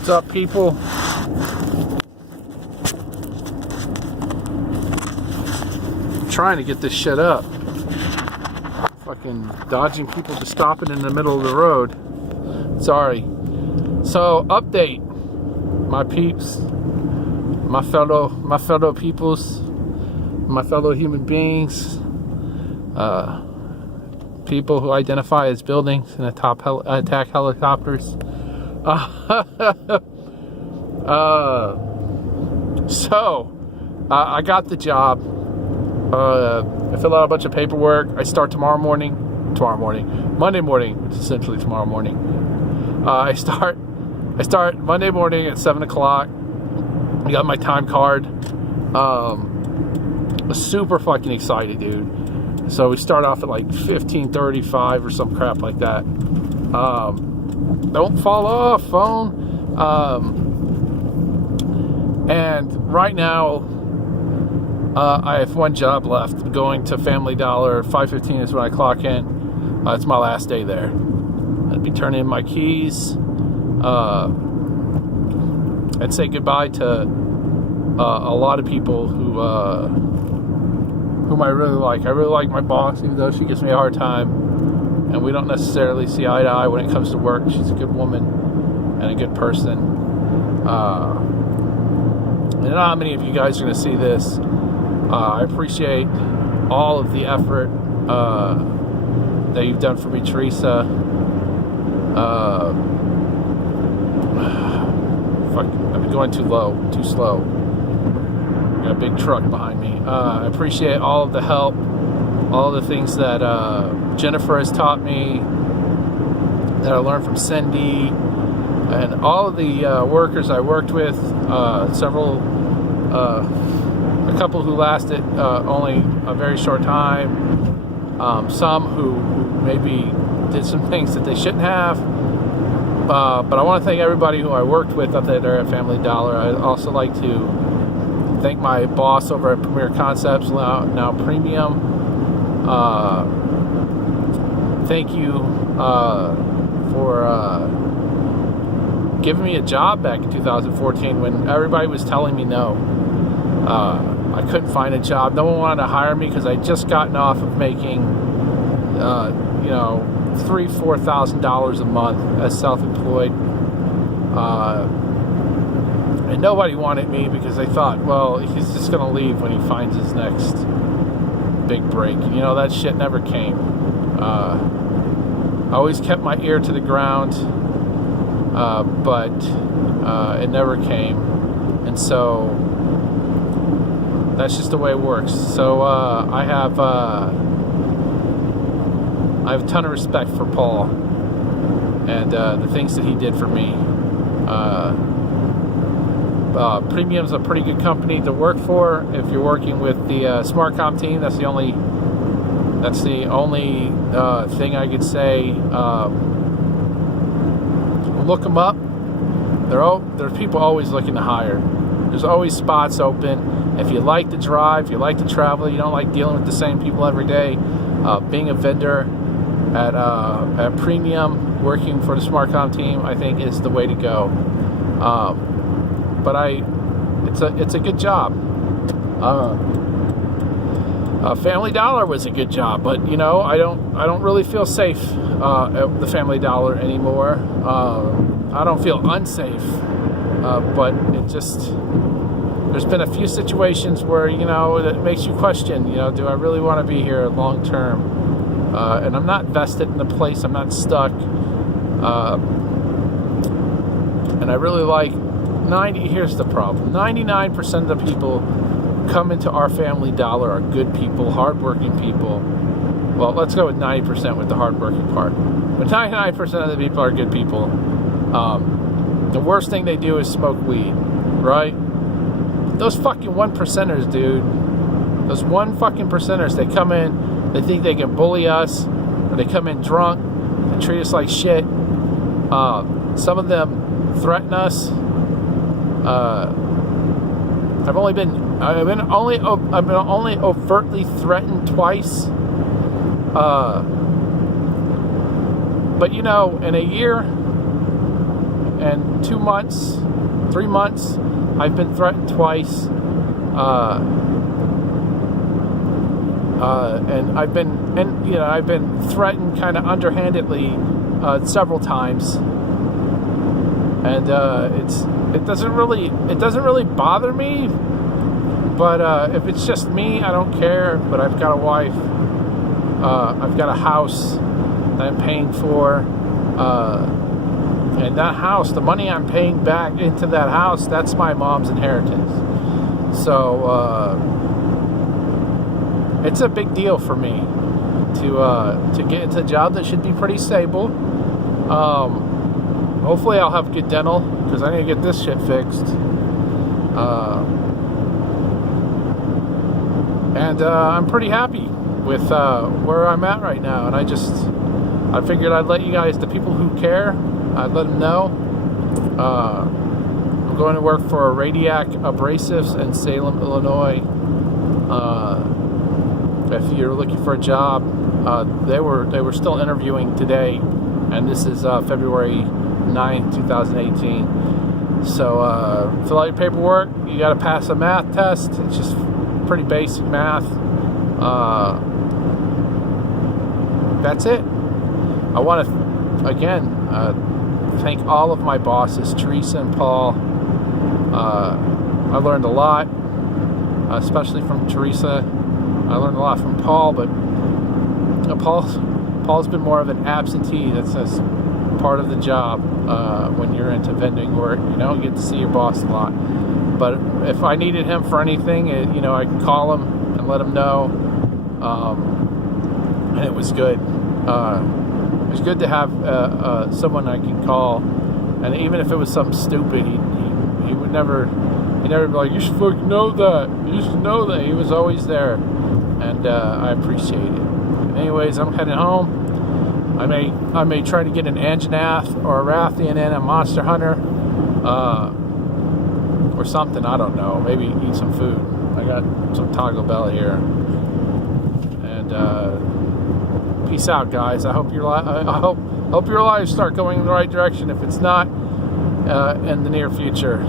What's up, people? I'm trying to get this shit up. Fucking dodging people just stopping in the middle of the road. Sorry. So, update. My peeps, my fellow peoples, my fellow human beings, people who identify as buildings and attack helicopters. I got the job. I fill out a bunch of paperwork. I start Monday morning, which is essentially tomorrow morning. I start Monday morning at 7 o'clock. I got my time card. Super fucking excited, dude. So we start off at like 15:35 or some crap like that. Don't fall off, phone. And right now, I have one job left. Going to Family Dollar. 5:15 is when I clock in. It's my last day there. I'll be turning in my keys. And say goodbye to a lot of people whom I really like. I really like my boss, even though she gives me a hard time. And we don't necessarily see eye to eye when it comes to work. She's a good woman and a good person. I don't know how many of you guys are going to see this. I appreciate all of the effort that you've done for me, Teresa. Fuck, I've been going too slow. Got a big truck behind me. I appreciate all of the help, all the things that Jennifer has taught me, that I learned from Cindy, and all of the workers I worked with, a couple who lasted only a very short time, some who maybe did some things that they shouldn't have. But I want to thank everybody who I worked with up there at Family Dollar. I'd also like to thank my boss over at Premier Concepts, now Premium. Thank you for giving me a job back in 2014 when everybody was telling me no. I couldn't find a job. No one wanted to hire me because I'd just gotten off of making, $3,000-$4,000 a month as self-employed. And nobody wanted me because they thought, well, he's just going to leave when he finds his next big break. That shit never came. I always kept my ear to the ground, but it never came. And so that's just the way it works. So I have a ton of respect for Paul and the things that he did for me. Premium's a pretty good company to work for if you're working with the SmartCom team. That's the only thing I could say. Look them up. There's people always looking to hire. There's always spots open. If you like to drive, if you like to travel, you don't like dealing with the same people every day, being a vendor at Premium, working for the SmartCom team, I think is the way to go. But it's a good job. Family Dollar was a good job, but I don't really feel safe at the Family Dollar anymore. I don't feel unsafe, but there's been a few situations where it makes you question. Do I really want to be here long term? And I'm not vested in the place. I'm not stuck. And I really like. Here's the problem. 99% of the people who come into our Family Dollar are good people, hardworking people. Well, let's go with 90% with the hardworking part. But 99% of the people are good people. The worst thing they do is smoke weed, right? Those fucking 1%ers, dude. Those 1%ers, they come in, they think they can bully us, or they come in drunk and treat us like shit. Some of them threaten us. I've been only overtly threatened twice. But in a year, in 2 months, 3 months, I've been threatened twice. And I've been threatened kind of underhandedly several times, and it doesn't really bother me. But if it's just me, I don't care. But I've got a wife, I've got a house that I'm paying for, and that house, the money I'm paying back into that house, that's my mom's inheritance. So it's a big deal for me to get into a job that should be pretty stable. Hopefully I'll have good dental, because I need to get this shit fixed. And I'm pretty happy with where I'm at right now. And I figured I'd let you guys, the people who care, I'd let them know. I'm going to work for Radiac Abrasives in Salem, Illinois. If you're looking for a job, they were still interviewing today, and this is February 9th, 2018. So fill out your paperwork. You got to pass a math test. It's just pretty basic math. That's it. I want to again thank all of my bosses, Teresa and Paul. I learned a lot, especially from Teresa. I learned a lot from Paul, but Paul's been more of an absentee. That's just part of the job when you're into vending work. You get to see your boss a lot. But if I needed him for anything, I could call him and let him know. And it was good. It was good to have someone I could call, and even if it was something stupid, he would never. He'd never be like, "You should fucking know that. You should know that." He was always there. And I appreciate it. Anyways, I'm heading home. I may try to get an Anjanath or a Rathian and a Monster Hunter, or something. I don't know. Maybe eat some food. I got some Taco Bell here. And peace out, guys. I hope your lives start going in the right direction. If it's not, in the near future.